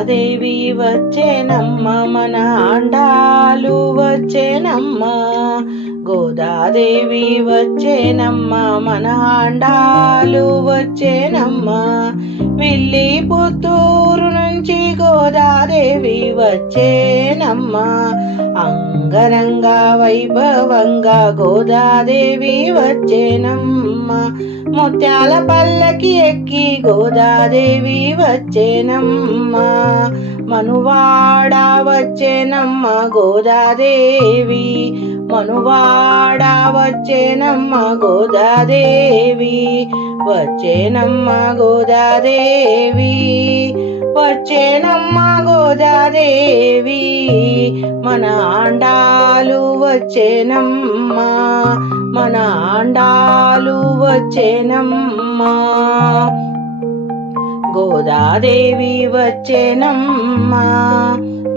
గోదాదేవి వచ్చేనమ్మ మన ఆండాలు వచ్చేనమ్మ గోదాదేవి వచ్చేనమ్మ మన ఆండాలు వచ్చేనమ్మ విల్లి పుత్తూరు నుంచి గోదాదేవి వచ్చేనమ్మ అంగరంగ వైభవంగా గోదాదేవి వచ్చేనమ్మ ముత్యాల పల్లకి ఎక్కి గోదాదేవి వచ్చేనమ్మ మనువాడ వచ్చేనమ్మ గోదాదేవి మనువాడ వచ్చేనమ్మ గోదాదేవి వచ్చేనమ్మ గోదాదేవి వచ్చేనమ్మ గోదాదేవి మన ఆండాలు వచ్చేనమ్మ మన ఆండాలు వచ్చేనమ్మ గోదాదేవి వచ్చేనమ్మ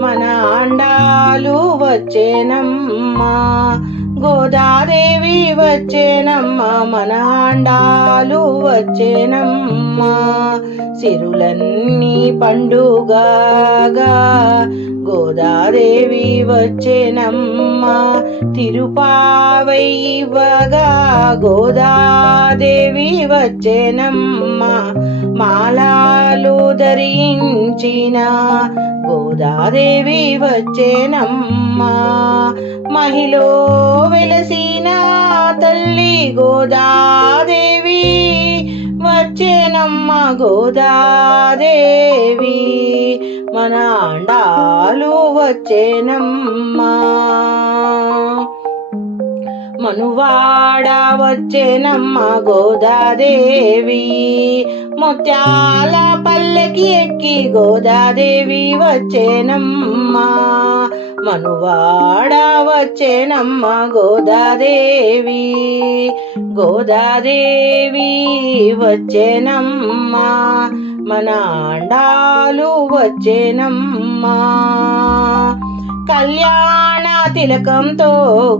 మన ఆండాలు వచ్చేనమ్మ గోదాదేవి వచ్చేనమ్మ మన ఆండాలు వచ్చేనమ్మ సిరులన్నీ పండుగగా గోదాదేవి వచ్చేనమ్మ తిరుపావై ఇవ్వగా గోదాదేవి వచ్చేనమ్మ మాలాలు ధరించిన గోదాదేవి వచ్చేనమ్మ మహిలో వెలసిన తల్లి గోదాదేవి వచ్చేనమ్మ గోదాదేవి మన ఆండాలు వచ్చేనమ్మ మనువాడ వచ్చేనమ్మ గోదాదేవి ముత్యాల పల్లకి ఎక్కి గోదాదేవి వచ్చేనమ్మ మనువాడ వచ్చేనమ్మ గోదాదేవి గోదాదేవి వచ్చేనమ్మ మన ఆండాలు వచ్చేనమ్మ కళ్యాణ తిలకంతో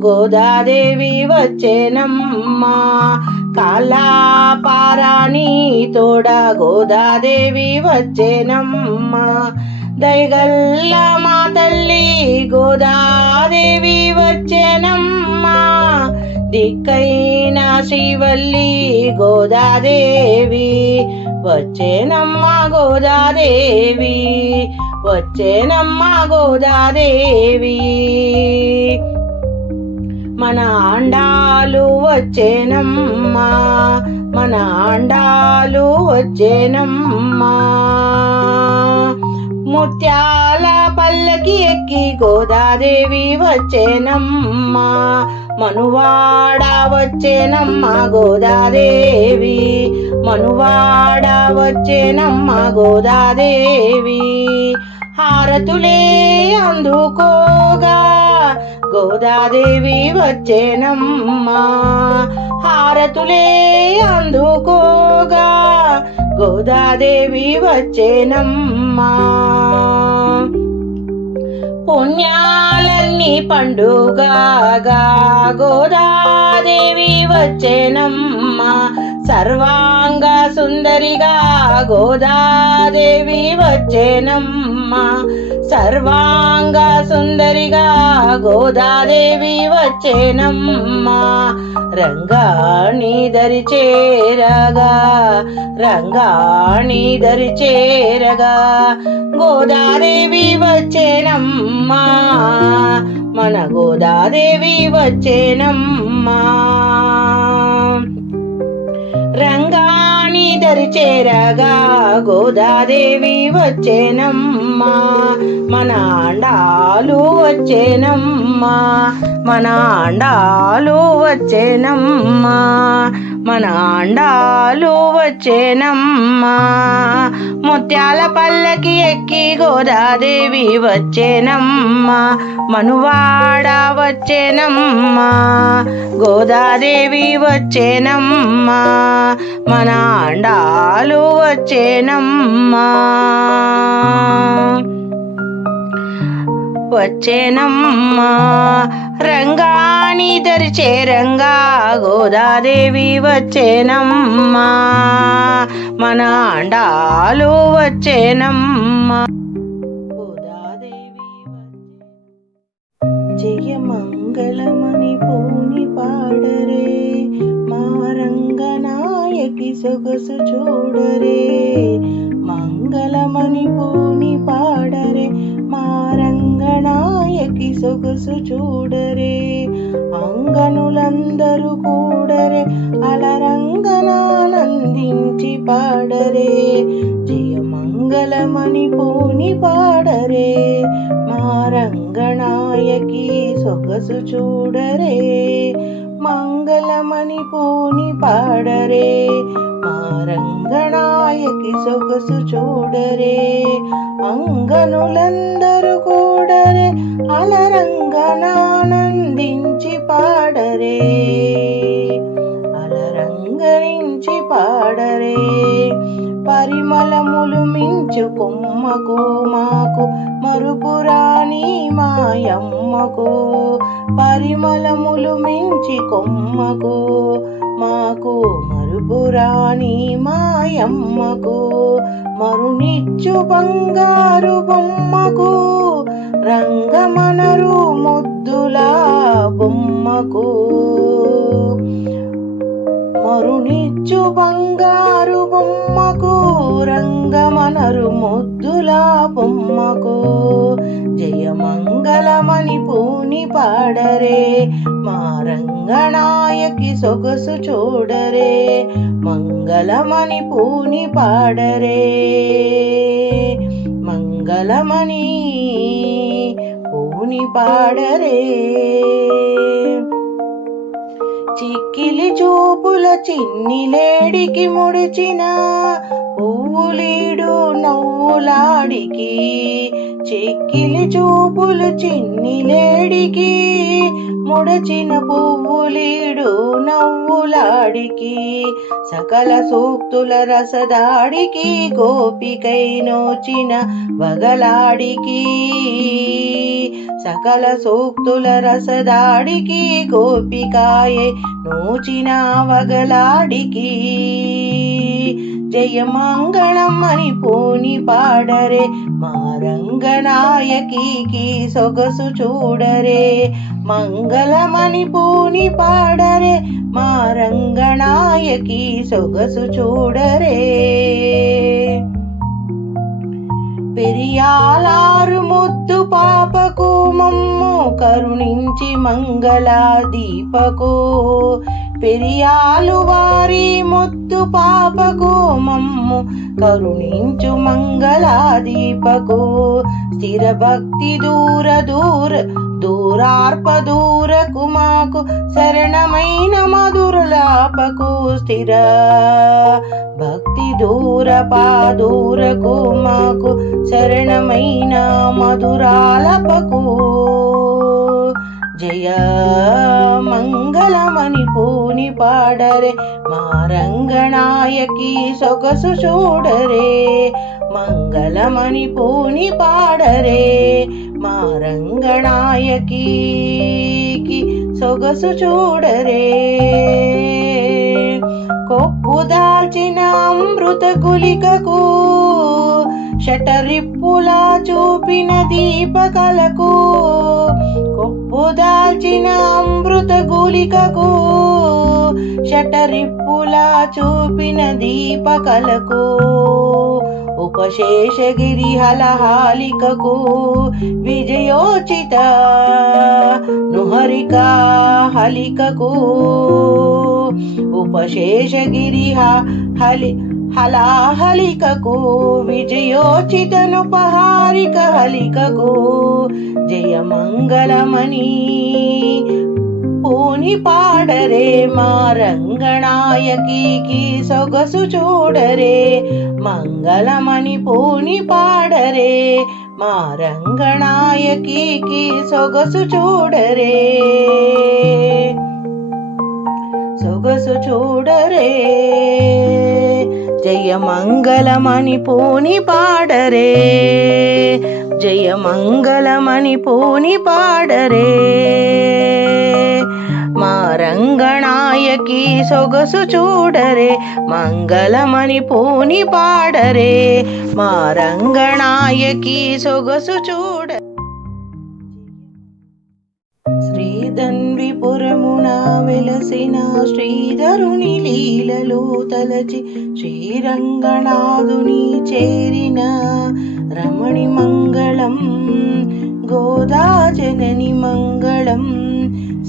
గోదాదేవి వచ్చేనమ్మ కాలాపారాణి తోడ గోదాదేవి వచ్చేనమ్మ దయగల్ల మా తల్లి గోదాదేవి వచ్చేనమ్మ దిక్కైన శ్రీవల్లి గోదాదేవి వచ్చేనమ్మ గోదాదేవి వచ్చేనమ్మ గోదాదేవి మన ఆండాలు వచ్చేనమ్మ మన ఆండాలు వచ్చేనమ్మ ముత్యాల పల్లకి ఎక్కి గోదాదేవి వచ్చేనమ్మ మనువాడ వచ్చేనమ్మ గోదాదేవి మనువాడ వచ్చేనమ్మ గోదాదేవి హారతులే అందుకోగా గోదాదేవి వచ్చేనమ్మ హారతులే అందుకోగా గోదాదేవి వచ్చేనమ్మ పుణ్యాలన్నీ పండుగగా గోదాదేవి వచ్చేనమ్మ సర్వాంగ సుందరిగా గోదాదేవి వచ్చేనమ్మ సర్వాంగ సుందరిగా గోదాదేవి వచ్చేనమ్మ రంగాణి దరి చేరగా రంగాణి దరి చేరగా గోదాదేవి వచ్చేనమ్మ మన గోదాదేవి వచ్చేనమ్మ రంగాణి దరి చేరగా గోదాదేవి వచ్చేనమ్మ మన ఆండాలు వచ్చేనమ్మ మన ఆండాలు వచ్చేనమ్మ మన ఆండాలు వచ్చేనమ్మ ముత్యాల పల్లకి ఎక్కి గోదాదేవి వచ్చేనమ్మ మనువాడ వచ్చేనమ్మ గోదాదేవి వచ్చేనమ్మ మన ఆండాలు వచ్చేనమ్మ వచ్చేనమ్మ రంగాణి దరి చేరంగా గోదాదేవి వచ్చేనమ్మ మన ఆండాలు వచ్చేనమ్మ. పూని పాడరే మా రంగనాయకి సొగసు చూడరే మంగళమణి పూని పాడరే మా రంగనాయకి సొగసు చూడరే అంగనులందరూ కూడరే అలరంగనానందించి పాడరే జయమంగళమణి పూని పాడరే మా రంగనాయకి సొగసు చూడరే మంగళమణి పూని పాడరే మా రంగనాయకి సొగసు చూడరే అంగనులందరూ కూడరే అలరంగనానందించి పాడరే అలరంగరించి పాడరే పరిమళములు మించు కొమ్మకు మాకు మరుపురాని మాయమ్మకు పరిమళములు మించి కొమ్మకు మాకు మరుపురాని మాయమ్మకు మరునిచ్చు బంగారు బొమ్మకు రంగమనరు ముద్దుల బొమ్మకు మరునిచ్చు బంగారు బొమ్మకు రంగమనరు ముద్దుల బొమ్మకు జయమంగళమణి పూని పాడరే మా రంగనాయకి సొగసు చూడరే మంగళమణి పూని పాడరే మంగళమణి పూని పాడరే చిక్కిలి చూపుల చిన్నిలేడికి ముడిచిన పువ్వులీడు నవ్వులాడికి చిక్కిలి చూపులు చిన్నిలేడికి ముడచిన పువ్వులీడు నవ్వులాడికి సకల సూక్తుల రసదాడికి గోపికై నోచిన వగలాడికి సకల సూక్తుల రసదాడికి గోపికాయే నోచిన వగలాడికి జయమంగళమణి పూని పాడరే మా రంగనాయకి సొగసు చూడరే మంగళమణి పూని పాడరే మా రంగనాయకి సొగసు చూడరే పెరియాలారు ముద్దు పాపకు మమ్ము కరుణించి మంగళదీపకు పెరియాలు వారి ముద్దు పాపకు మమ్ము కరుణించు మంగళదీపకు స్థిర భక్తి దూరార్ప దూరకు మాకు శరణమైన మధురలాపకు స్థిర భక్తి దూరకు మాకు శరణమైన మధురాలపకు జయ మంగళమణి పూని పాడరే మా రంగనాయకి సొగసు చూడరే మంగళమణి పూని పాడరే మా రంగనాయకి సొగసు చూడరే కొప్పు దాల్చిన అమృత గులికకు షటరిప్పులా చూపిన దీపకలకు కొప్పు దాల్చిన అమృత గులికకు షటరిప్పులా చూపిన దీపకలకు ఉపశేషగిరి హలహాలికకు విజయోచిత నుహరిక హలికకు ఉపశేషగిరి హలాహలికకు విజయోచితనుపహారిక హలికకు జయమంగళమణి పూని పాడరే మా రంగనాయకి సొగసు చూడరే మంగళమణి పూని పాడరే మా రంగనాయకి సొగసు చూడరే సొగసు చూడరే జయమంగళమణి పూని పాడరే జయమంగళమణి పూని పాడరే మా రంగనాయకి సొగసు చూడరే మంగళమణి పూని పాడరే మా రంగనాయకి సొగసు చూడ శ్రీధన్విపురమున వెలసిన శ్రీధరుని లీలలు తలచి శ్రీరంగనాథుని చేరిన రమణి మంగళం గోదా జనని మంగళం.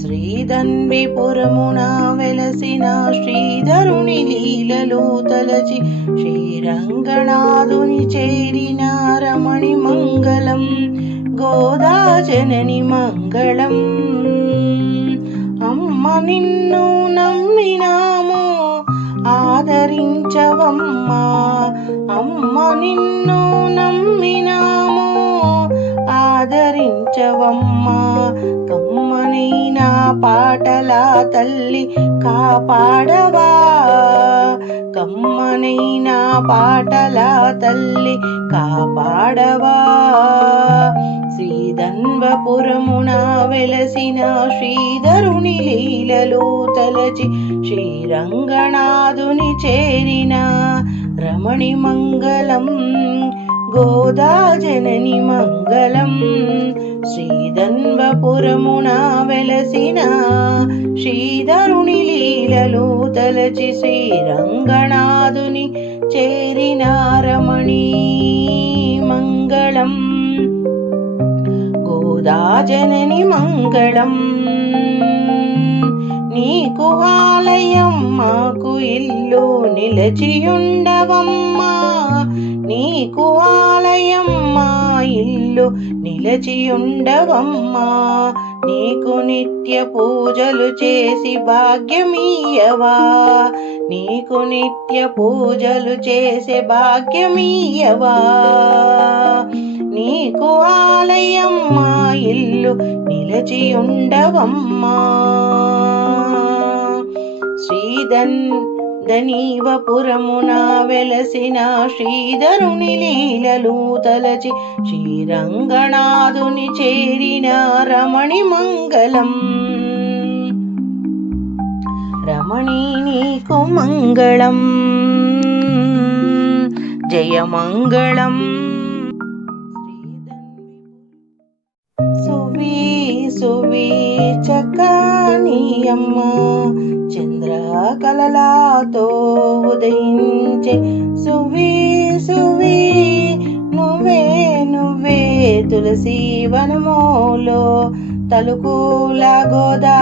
శ్రీధన్విపురమున వెలసిన శ్రీధరుని లీలలు తలచి శ్రీరంగనాథుని చేరిన రమణి మంగళం గోదా జనని మంగళం. అమ్మ నిన్ను నమ్మినాము ఆదరించవమ్మా, అమ్మ నిన్ను నమ్మినాము ఆదరించవమ్మా. కమ్మనైనా పాటల తల్లి కాపాడవా, కమ్మనైనా పాటల తల్లి కాపాడవా. శ్రీధన్వపురమున వెలసిన శ్రీధరుని లీలలు తలచి శ్రీరంగనాథుని చేరిన రమణి మంగళం గోదా జనని మంగళం. శ్రీధన్వపురమున వెలసిన శ్రీధరుని లీలలు తలచి శ్రీరంగనాథుని చేరిన రమణి మంగళం గోదా జనని మంగళం. నీకు ఆలయం మాకు ఇల్లు నిలచియుండవమ్మా, నీకు ఆలయం మా ఇల్లు నిలచియుండవమ్మా. నీకు నిత్య పూజలు చేసి భాగ్యమీయవా, నీకు నిత్య పూజలు చేసే భాగ్యమీయవా. నీకు ఆలయం మా ఇల్లు నిలచియుండవమ్మా. శ్రీధన్వపురమున వెలసిన శ్రీధరుని లీలలు తలచి శ్రీరంగనాథుని చేరిన రమణి మంగళం. రమణి నీకు మంగళం, జయమంగళం. సువి సువి చక్కనియమ్మ చంద్రకళలతో ఉదయించే సువి సువి నువ్వే నువ్వే తులసి వనములో తలుకుల గోదా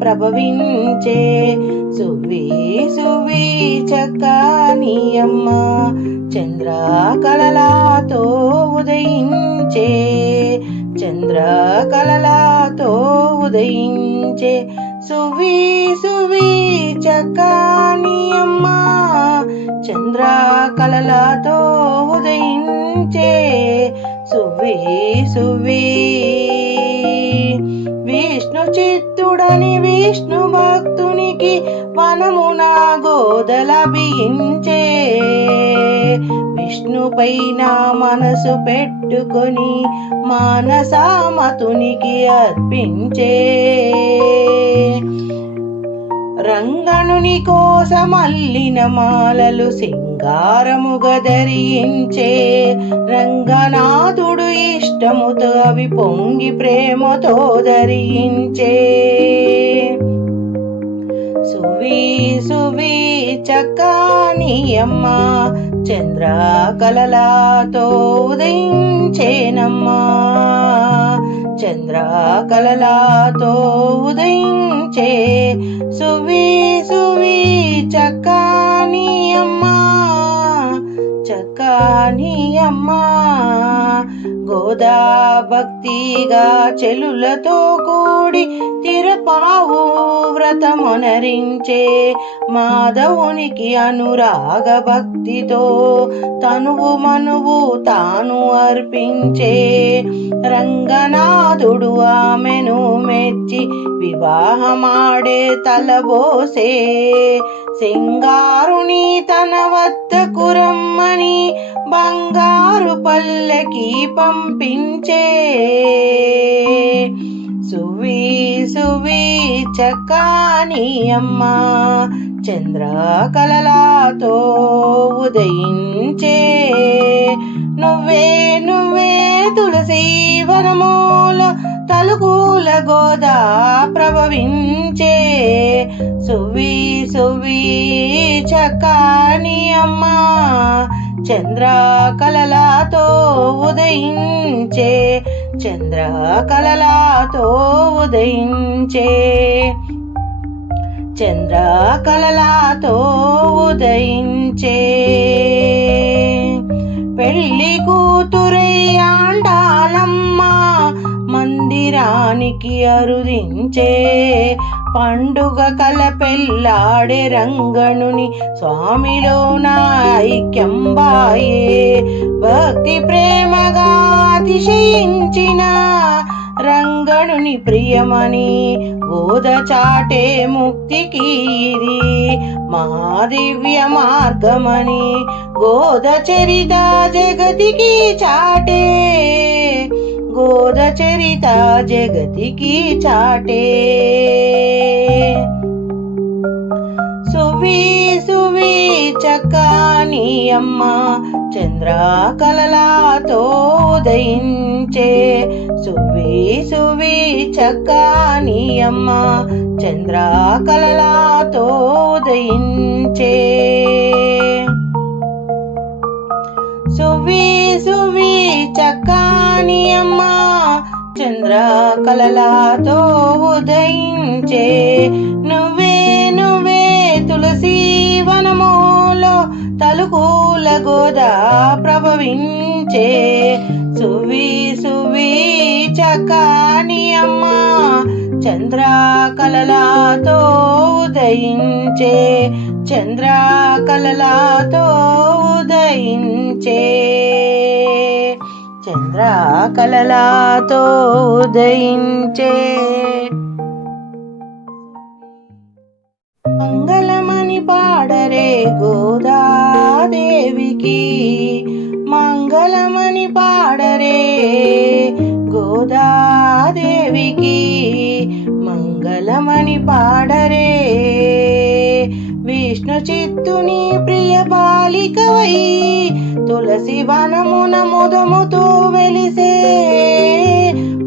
ప్రభవించే సువి సువి చక్కనియమ్మ చంద్రకళలతో ఉదయించే చంద్రకళలతో ఉదయించే సువి సువి చక్కనియమ్మ చంద్రకళలతో ఉదయించే సువి సువి. విష్ణు చిత్తుడని విష్ణు భక్తునికి వనమున గోదలభించే విష్ణుపై నా మనసు పెట్టుకొని మానసామతునికి అర్పించే రంగణుని కోసమల్లిన మాలలు సింగారముగా ధరించే రంగనాథుడు ఇష్టముతో అవి పొంగి ప్రేమతో ధరించే సువి సువి చక్కనియమ్మ చంద్రకళలతో ఉదయించేనమ్మా చంద్రకళలతో ఉదయించే సువి సువి చక్కనియమ్మ చక్కనియమ్మ. గోదా భక్తిగా చెలులతో కూడి తిరపావు వ్రతమునరించే మాధవునికి అనురాగ భక్తితో తనువు మనువు తాను అర్పించే రంగనాథుడు ఆమెను మెచ్చి వివాహమాడే తలబోసే సింగారుని తన వద్దకు రమ్మని బంగారు పల్లకి పంపించే సువి సువి చక్కనియమ్మ చంద్రకళలతో ఉదయించే నువ్వే నువ్వే తులసి వనముల తలుకుల గోదా ప్రభవించే సువి సువి చక్కని అమ్మ చంద్రకళలతో ఉదయించే చంద్రకళలతో ఉదయించే చంద్రకళలతో ఉదయించే పెళ్లి కూతురై ఆండాలమ్మ మందిరానికి అరుదించే పండుగ కల పెళ్ళాడే రంగణుని స్వామిలో ఐక్యంబాయే భక్తి ప్రేమగా అతిశయించిన రంగణుని ప్రియమని గోద చాటే ముక్తికి ఇది మహాదివ్య మార్గమని గోద చరిత జగతికి చాటే గోద చరిత జగతికి చాటే సువి సువి చక్కని అమ్మ చంద్రకళలతో ఉదయించే సువి సువి చక్కని అమ్మ చంద్రకళలతో ఉదయించే సువి సువి చక్కని అమ్మ చంద్రకళలతో ఉదయించే నువ్వే నువ్వే తులసి వనములో తలుకుల గోదా ప్రభవించే సువి సువి చక్కని అమ్మ చంద్రకళలతో ఉదయించే చంద్రకళలతో ఉదయించే చంద్రకళలతో ఉదయించే మంగళమని పాడరే గోదాదేవికి మంగళమని పాడరే గోదాదేవికి మంగళమని పాడరే విష్ణు చిత్తుని ప్రియ బాలికవై తులసి వనమున ముదముతో వెలిసే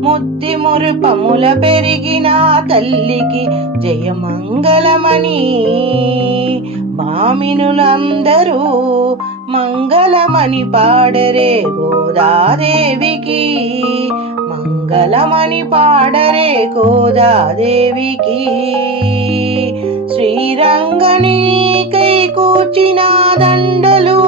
ముద్ది మురుపముల పెరిగిన తల్లికి జయమంగళమని భామినులందరూ మంగళమని పాడరే గోదాదేవికి మంగళమని పాడరే గోదాదేవికి శ్రీరంగనికై కూర్చిన దండలు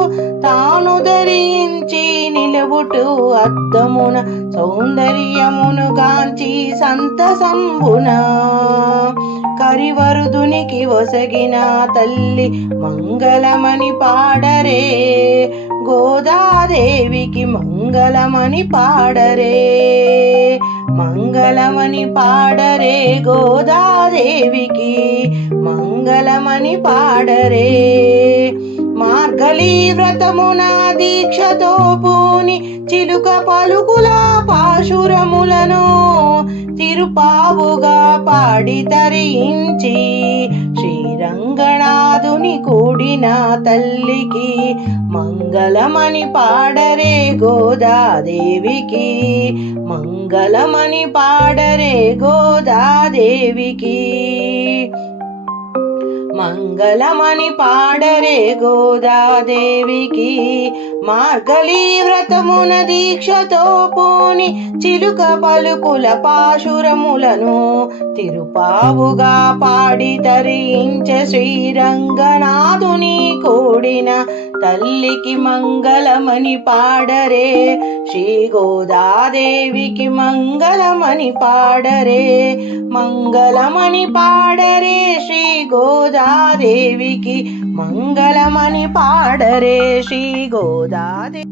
తాను ధరించి నిలవుటు అద్దమున సౌందర్యమును గాంచి సంతసంబున కరివరుదునికి ఒసగిన తల్లి మంగళమని పాడరే గోదాదేవికి మంగళమని పాడరే మంగళమని పాడరే గోదాదేవికి మంగళమని పాడరే మార్గళి వ్రతమున దీక్షతో పూని చిలుక పలుకుల పాశురములను తిరుపావుగా పాడి తరించి శ్రీరంగనాథుని కూడిన తల్లికి మంగళమని పాడరే గోదాదేవికి మంగళమని పాడరే గోదాదేవికి మంగళమని పాడరే గోదాదేవికి మార్గళి వ్రతమున దీక్షతో పూని చిలుక పలుకుల పాశురములను తిరుపావుగా పాడి తరించే శ్రీరంగనాథుని కూడిన తల్లికి మంగళమని పాడరే శ్రీ గోదాదేవికి మంగళమని పాడరే మంగళమని పాడరే శ్రీ గోదాదేవికి మంగళమని పాడరే శ్రీ గోదాదేవి